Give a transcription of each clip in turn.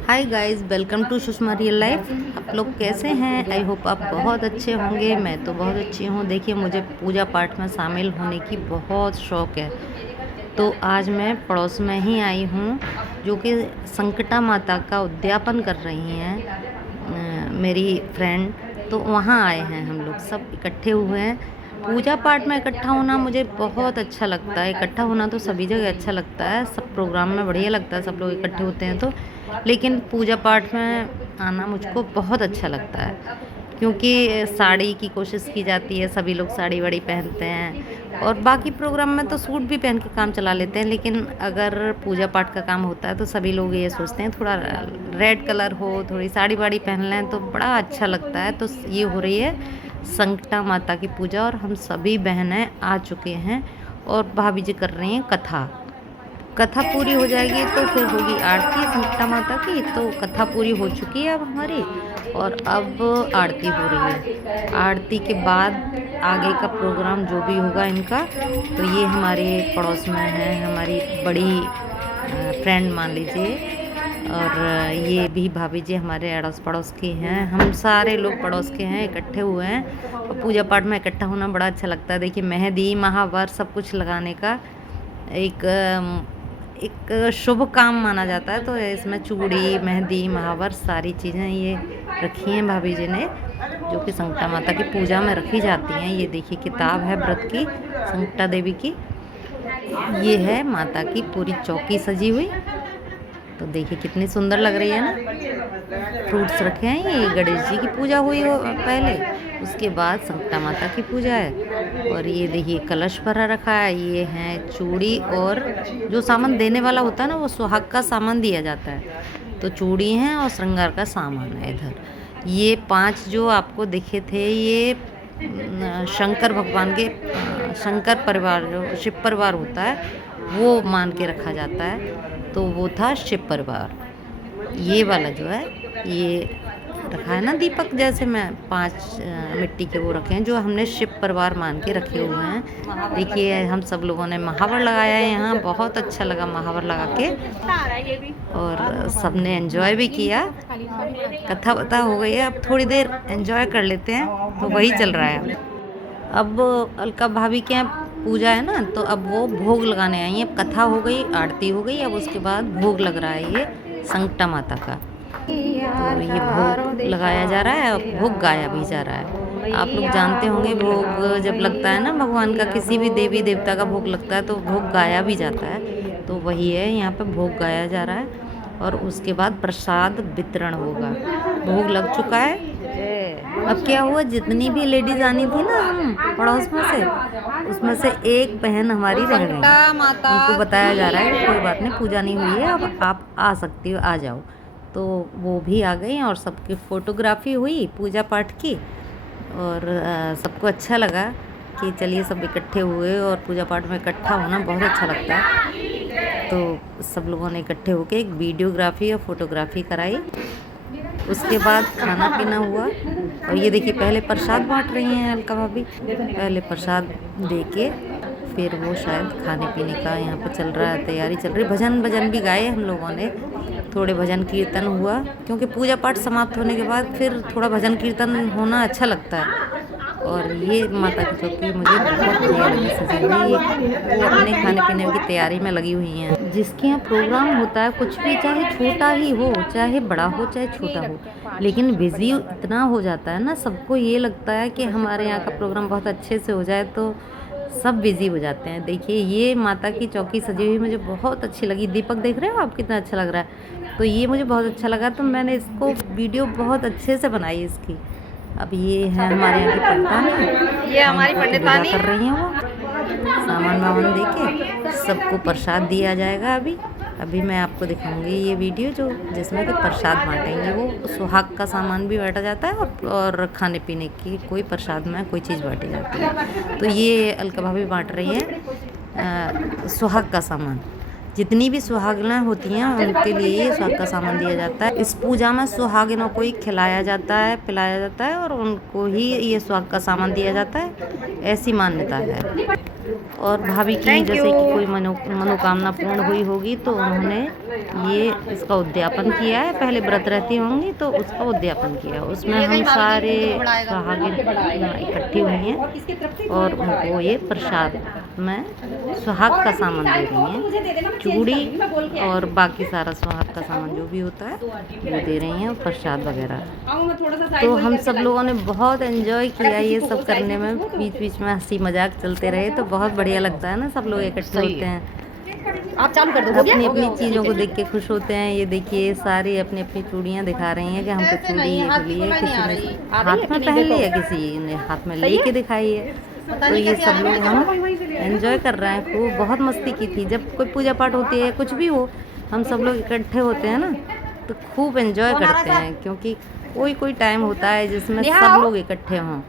Hi guys, welcome to Sushma Real Life. आप लोग कैसे हैं? आई होप आप बहुत अच्छे होंगे। मैं तो बहुत अच्छी हूँ। देखिए, मुझे पूजा पाठ में शामिल होने की बहुत शौक़ है। तो आज मैं पड़ोस में ही आई हूँ, जो कि संकटा माता का उद्यापन कर रही हैं मेरी फ्रेंड। तो वहाँ आए हैं, हम लोग सब इकट्ठे हुए हैं। पूजा पाठ में इकट्ठा होना मुझे बहुत अच्छा लगता है। इकट्ठा होना तो सभी जगह अच्छा लगता है, सब प्रोग्राम में बढ़िया लगता है, सब लोग इकट्ठे होते हैं तो। लेकिन पूजा पाठ में आना मुझको बहुत अच्छा लगता है, क्योंकि साड़ी की कोशिश की जाती है, सभी लोग साड़ी वाड़ी पहनते हैं। और बाकी प्रोग्राम में तो सूट भी पहन के काम चला लेते हैं, लेकिन अगर पूजा पाठ का काम होता है तो सभी लोग ये सोचते हैं थोड़ा रेड कलर हो, थोड़ी साड़ी वाड़ी पहन लें तो बड़ा अच्छा लगता है। तो ये हो रही है संकटा माता की पूजा, और हम सभी बहनें आ चुके हैं और भाभी जी कर रही हैं कथा। कथा पूरी हो जाएगी तो फिर होगी आरती संकटा माता की। तो कथा पूरी हो चुकी है अब हमारी, और अब आरती हो रही है। आरती के बाद आगे का प्रोग्राम जो भी होगा इनका, तो ये हमारे पड़ोस में है, हमारी बड़ी फ्रेंड मान लीजिए। और ये भी भाभी जी हमारे अड़ोस पड़ोस की हैं। हम सारे लोग पड़ोस के हैं, इकट्ठे हुए हैं। और पूजा पाठ में इकट्ठा होना बड़ा अच्छा लगता है। देखिए, मेहंदी महावर सब कुछ लगाने का एक एक शुभ काम माना जाता है। तो इसमें चूड़ी, मेहंदी, महावर सारी चीज़ें ये रखी हैं भाभी जी ने, जो कि संकटा माता की पूजा में रखी जाती हैं। ये देखिए, किताब है व्रत की, संकटा देवी की। ये है माता की पूरी चौकी सजी हुई। तो देखिए कितनी सुंदर लग रही है ना। फ्रूट्स रखे हैं। ये गणेश जी की पूजा हुई हो पहले, उसके बाद संकटा माता की पूजा है। और ये देखिए कलश भरा रखा है। ये है चूड़ी, और जो सामान देने वाला होता है ना, वो सुहाग का सामान दिया जाता है। तो चूड़ी हैं और श्रृंगार का सामान है इधर। ये 5 जो आपको दिखे थे, ये शंकर भगवान के शंकर परिवार, जो शिव परिवार होता है वो मान के रखा जाता है। तो वो था शिव परिवार। ये वाला जो है, ये रखा है ना दीपक जैसे, मैं 5 मिट्टी के वो रखे हैं, जो हमने शिव परिवार मान के रखे हुए हैं। देखिए, हम सब लोगों ने महावर लगाया है यहाँ। बहुत अच्छा लगा महावर लगा के, और सबने एंजॉय भी किया। कथा वथा हो गई है, अब थोड़ी देर एंजॉय कर लेते हैं। तो वही चल रहा है। अब अलका भाभी के यहाँ पूजा है ना, तो अब वो भोग लगाने आई हैं। अब कथा हो गई, आरती हो गई, अब उसके बाद भोग लग रहा है ये संकटा माता का। तो ये भोग लगाया जा रहा है और भोग गाया भी जा रहा है। आप लोग जानते होंगे, भोग जब लगता है ना भगवान का, किसी भी देवी देवता का भोग लगता है तो भोग गाया भी जाता है। तो वही है, यहाँ पे भोग गाया जा रहा है, और उसके बाद प्रसाद वितरण होगा। भोग लग चुका है। अब क्या हुआ, जितनी भी लेडीज आनी थी ना हम पड़ोस में से, उसमें से एक बहन हमारी रह गई। उनको बताया जा रहा है कि कोई बात नहीं, पूजा नहीं हुई है, अब आप आ सकती हो, आ जाओ। तो वो भी आ गई, और सबकी फ़ोटोग्राफी हुई पूजा पाठ की। और सबको अच्छा लगा कि चलिए सब इकट्ठे हुए, और पूजा पाठ में इकट्ठा होना बहुत अच्छा लगता है। तो सब लोगों ने इकट्ठे होकर एक वीडियोग्राफी और फोटोग्राफी कराई। उसके बाद खाना पीना हुआ। और ये देखिए, पहले प्रसाद बांट रही हैं अलका भाभी। पहले प्रसाद दे के फिर वो शायद खाने पीने का यहाँ पर चल रहा है, तैयारी चल रही। भजन भी गाए हम लोगों ने, थोड़े भजन कीर्तन हुआ, क्योंकि पूजा पाठ समाप्त होने के बाद फिर थोड़ा भजन कीर्तन होना अच्छा लगता है। और ये माता की चौकी मुझे बहुत बढ़िया लगी सजी हुई। वो अपने खाने पीने की तैयारी में लगी हुई हैं। जिसके यहाँ प्रोग्राम होता है, कुछ भी, चाहे छोटा ही हो, चाहे बड़ा हो, चाहे छोटा हो, लेकिन बिज़ी इतना हो जाता है ना, सबको ये लगता है कि हमारे यहाँ का प्रोग्राम बहुत अच्छे से हो जाए, तो सब बिज़ी हो जाते हैं। देखिए, ये माता की चौकी सजी हुई मुझे बहुत अच्छी लगी। दीपक देख रहे हो आप, कितना अच्छा लग रहा है। तो ये मुझे बहुत अच्छा लगा, तो मैंने इसको वीडियो बहुत अच्छे से बनाई इसकी। अब ये है हमारे यहाँ की पंडितानी, ये हमारी पंडितानी कर रही हैं। वो सामान वामान दे के सबको प्रसाद दिया जाएगा। अभी मैं आपको दिखाऊंगी ये वीडियो, जो जिसमें कि प्रसाद बांटेंगे। वो सुहाग का सामान भी बांटा जाता है, और खाने पीने की कोई प्रसाद में कोई चीज़ बांटी जाती है। तो ये अलका भाभी बांट रही हैं सुहाग का सामान। जितनी भी सुहागिनें होती हैं उनके लिए ये सुहाग का सामान दिया जाता है। इस पूजा में सुहागिनों को ही खिलाया जाता है, पिलाया जाता है, और उनको ही ये सुहाग का सामान दिया जाता है, ऐसी मान्यता है। और भाभी की जैसे कि कोई मनोकामना पूर्ण हुई होगी, तो उन्होंने ये इसका उद्यापन किया है। पहले व्रत रहती होंगी तो उसका उद्यापन किया, उसमें हम सारे सुहागिन इकट्ठी हुई हैं और उनको ये प्रसाद में सुहाग का सामान दे रही हैं, चूड़ी और बाकी सारा सुहाग का सामान जो भी होता है वो दे रही हैं, प्रसाद वगैरह। तो हम सब लोगों ने बहुत एंजॉय किया ये सब करने में, बीच बीच में हंसी मजाक चलते रहे, तो बहुत बढ़िया लगता है ना, सब लोग इकट्ठे होते हैं, आप चालू कर दो, अपनी अपनी चीज़ों को देख के खुश होते हैं। ये देखिए सारी अपनी अपनी चूड़ियाँ दिखा रही हैं कि हमको चूड़ी ये मिली है, किसी ने हाथ में पहन ली है, किसी ने हाथ में लेके दिखाई है। तो ये सब लोग हम एंजॉय कर रहे हैं खूब, बहुत मस्ती की थी। जब कोई पूजा पाठ होती है, कुछ भी हो, हम सब लोग इकट्ठे होते हैं ना तो खूब एंजॉय करते हैं, क्योंकि कोई कोई टाइम होता है जिसमें सब लोग इकट्ठे हों,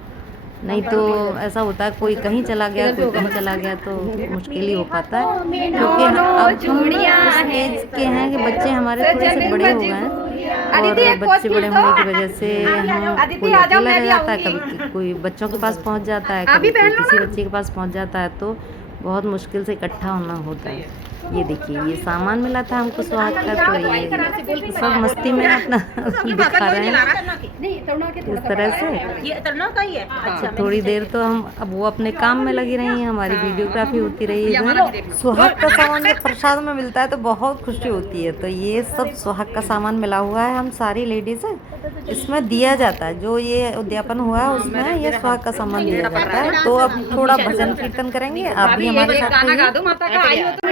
नहीं तो ऐसा होता है कोई कहीं चला गया, कोई कहीं चला गया, तो मुश्किल ही हो पाता है। क्योंकि अब हम उस एज के हैं कि बच्चे हमारे थोड़े से बड़े हो गए हैं, और बच्चे बड़े होने की वजह से हम कोई अकेला रह जाता है, कभी कोई बच्चों के पास पहुंच जाता है, कभी कोई किसी बच्चे के पास पहुंच जाता है, तो बहुत मुश्किल से इकट्ठा होना होता है। ये देखिए ये सामान मिला था हमको सुहाग का, तो ये सब मस्ती में अपना दिखा रहे हैं इस तरह से। अच्छा थोड़ी देर तो हम अब वो अपने काम में लगी रही हैं, हमारी वीडियोग्राफी होती रही है। सुहाग का सामान जब प्रसाद में मिलता है तो बहुत खुशी होती है। तो ये सब सुहाग का सामान मिला हुआ है, हम सारी लेडीज इसमें दिया जाता है, जो ये उद्यापन हुआ है उसमें ये सुहाग का सामान दिया जाता है। तो अब थोड़ा भजन कीर्तन करेंगे, आप भी हमारे साथ।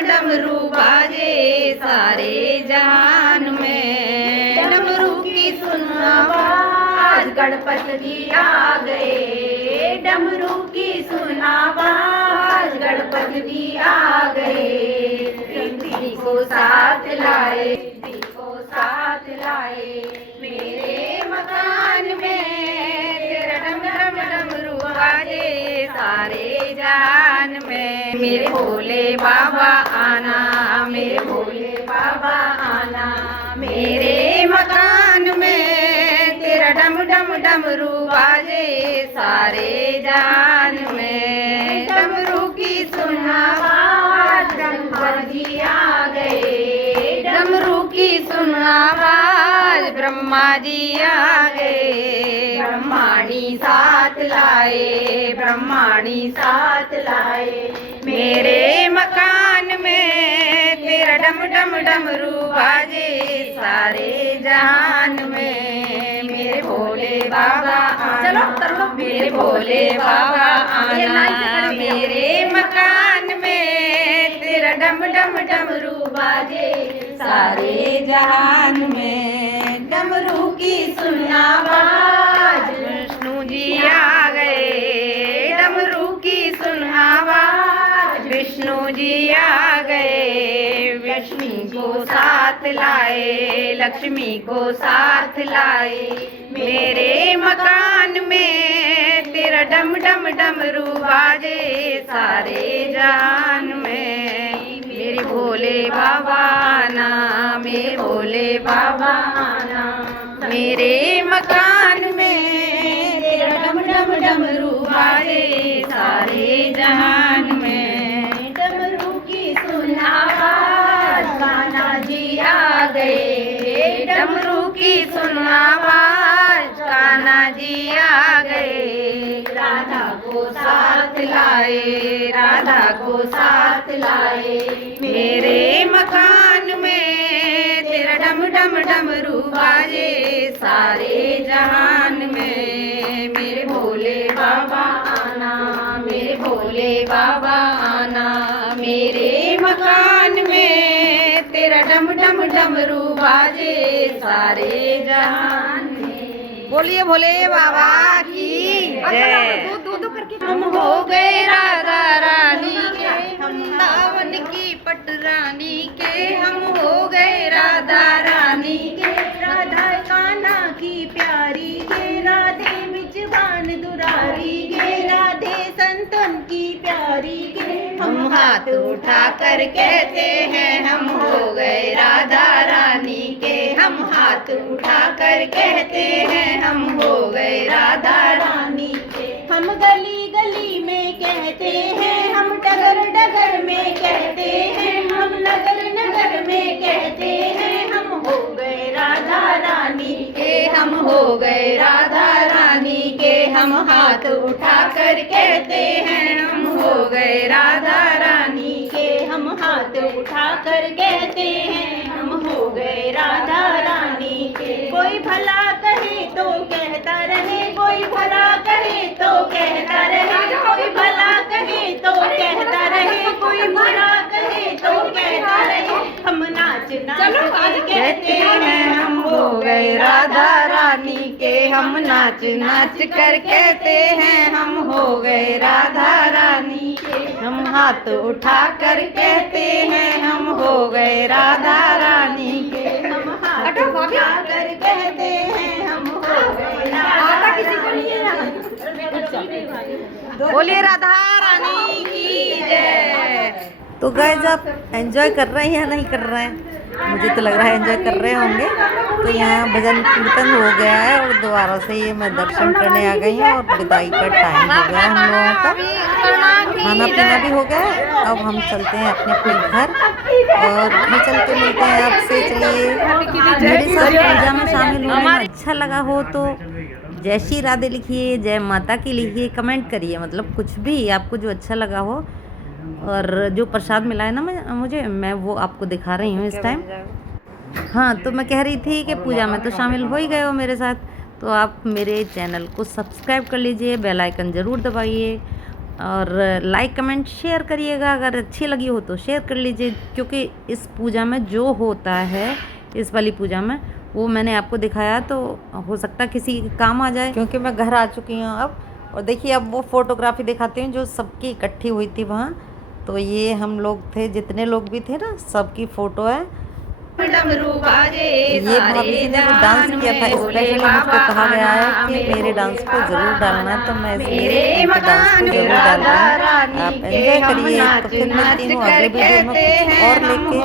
डमरू बाजे सारे जहान में, डमरू की सुन आवाज गणपति जी आ गए, डमरू की सुन आवाज गणपति जी आ गए, रिद्धि को साथ लाए, रिद्धि को साथ लाए, मेरे मकान में तेरा डम डम डमरू बाजे सारे जहान में, मेरे भोले बाबा आना, मेरे भोले बाबा आना, मेरे मकान में तेरा डम डम डमरू बाजे सारे जान में, डमरू की सुन आवाज गणपति जी आ गए, डमरू की सुन आवाज ब्रह्मा जी आ गए, ब्रह्माणी साथ लाए, ब्रह्माणी साथ लाए, मेरे मकान में तेरा डम डम डमरू बाजे सारे जहान में, मेरे भोले बाबा आना, मेरे भोले बाबा आना, मेरे मकान में तेरा डम डम डमरू बाजे सारे जहान में, डमरू की सुन आवाज विष्णु जी आ गए, डमरू की सुन आवाज विष्णु जी आ गए, लक्ष्मी को साथ लाए, लक्ष्मी को साथ लाए, मेरे मकान में तेरा डम डम डमरू बाजे सारे जहान में, मेरे भोले बाबा आना, मेरे भोले बाबा आना, मेरे मकान में तेरा डम डम डमरू बाजे सारे जहान में, डमरू की सुन आवाज कान्हा जी आ गए, डमरू की सुन आवाज कान्हा जी आ गए, राधा को साथ लाए, राधा को साथ लाए, मेरे मकान में तेरा डम डम डमरू बाजे सारे जहान में, मेरे भोले बाबा आना, मेरे भोले बाबा आना, मेरे मकान में तेरा डम डम डमरू बाजे सारे जहान में। बोलिए भोले बाबा की जय। हम हो गए राधा रानी के, हम वृंदावन की पटरानी के, हम हो गए राधा रानी के, राधा कान्हा की प्यारी के, राधे बिचवान दुरारी के, राधे संतन की प्यारी के, हम हाथ उठा कर कहते हैं हम हो गए राधा रानी के, हम हाथ उठा कर कहते हैं हम हो गए राधा रानी के, हम गली गली में कहते हैं, हम डगर डगर में कहते हैं, हम नगर नगर सागर में कहते हैं हम हो गए राधा रानी के, हम हो गए राधा रानी के, हम हाथ उठाकर कहते हैं हम हो गए राधा रानी के, हम हाथ उठाकर कहते हैं हम हो गए राधा रानी के। कोई भला कहे तो कहता रहे, कोई भला कहे तो कहता रहे, कोई भला कहे तो कहता रहे, कोई भला कहे तो कहता रहे, हम नाच नाच कर कहते हैं हम हो गए राधा रानी के, हम नाच नाच कर कहते हैं हम हो गए राधा रानी के, हम हाथ उठा कर कहते हैं हम हो गए राधा रानी के, हम हाथ उठा कर कहते हैं हम हो गए राधा रानी। बोलिए राधा रानी की जय। तो गाइस आप एंजॉय कर रहे हैं या नहीं कर रहे हैं? मुझे तो लग रहा है एंजॉय कर रहे होंगे। तो यहाँ भजन कीर्तन हो गया है और दोबारा से ये मैं दर्शन करने आ गई हूँ और विदाई का टाइम हो गया हम लोगों का। खाना पीना भी हो गया है। अब हम चलते हैं अपने अपने घर और हम चल के मिलते हैं आपसे। चलिए मेरे साथ पूजा में शामिल होने में अच्छा लगा हो तो जय श्री राधे लिखिए, जय माता की लिखिए, कमेंट करिए, मतलब कुछ भी आपको जो अच्छा लगा हो। और जो प्रसाद मिला है ना मुझे, मैं वो आपको दिखा रही हूँ इस टाइम। हाँ, तो मैं कह रही थी कि पूजा में तो शामिल हो ही गए हो मेरे साथ, तो आप मेरे चैनल को सब्सक्राइब कर लीजिए, बेल आइकन ज़रूर दबाइए और लाइक कमेंट शेयर करिएगा। अगर अच्छी लगी हो तो शेयर कर लीजिए, क्योंकि इस पूजा में जो होता है, इस वाली पूजा में, वो मैंने आपको दिखाया तो हो सकता है किसी के काम आ जाए, क्योंकि मैं घर आ चुकी हूँ अब। और देखिए अब वो फोटोग्राफी दिखाती हूँ जो सबकी इकट्ठी हुई थी वहाँ। तो ये हम लोग थे, जितने लोग भी थे ना, सबकी फ़ोटो है। ये भाभी जी ने जो डांस किया था स्पेशली मुझको कहा गया है कि मेरे डांस को ज़रूर डालना है, तो मैं इसलिए डांस को ज़रूर डाल रही हूँ। आप एंजॉय करिए। तो फिर मिलती हूँ अगले वीडियो में कुछ और लेके।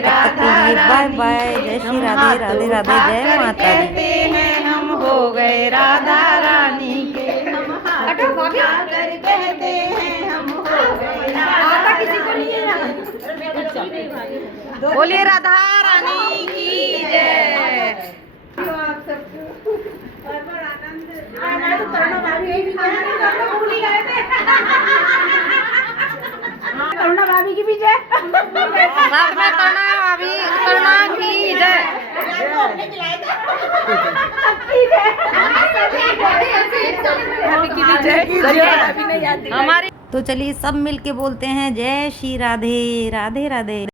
तब तक के लिए बाय बाय। जय श्री राधे राधे राधे, जय माता दी। हम हो गए राधा रानी के, हम हाथ उठाकर कहते हैं हम हो गए राधा रानी के। बोलिए राधा रानी की जय। करुणा भाभी की भी जय। साथ में करुणा भाभी, करुणा की जय। तो चलिए सब मिल के बोलते हैं जय श्री राधे राधे राधे।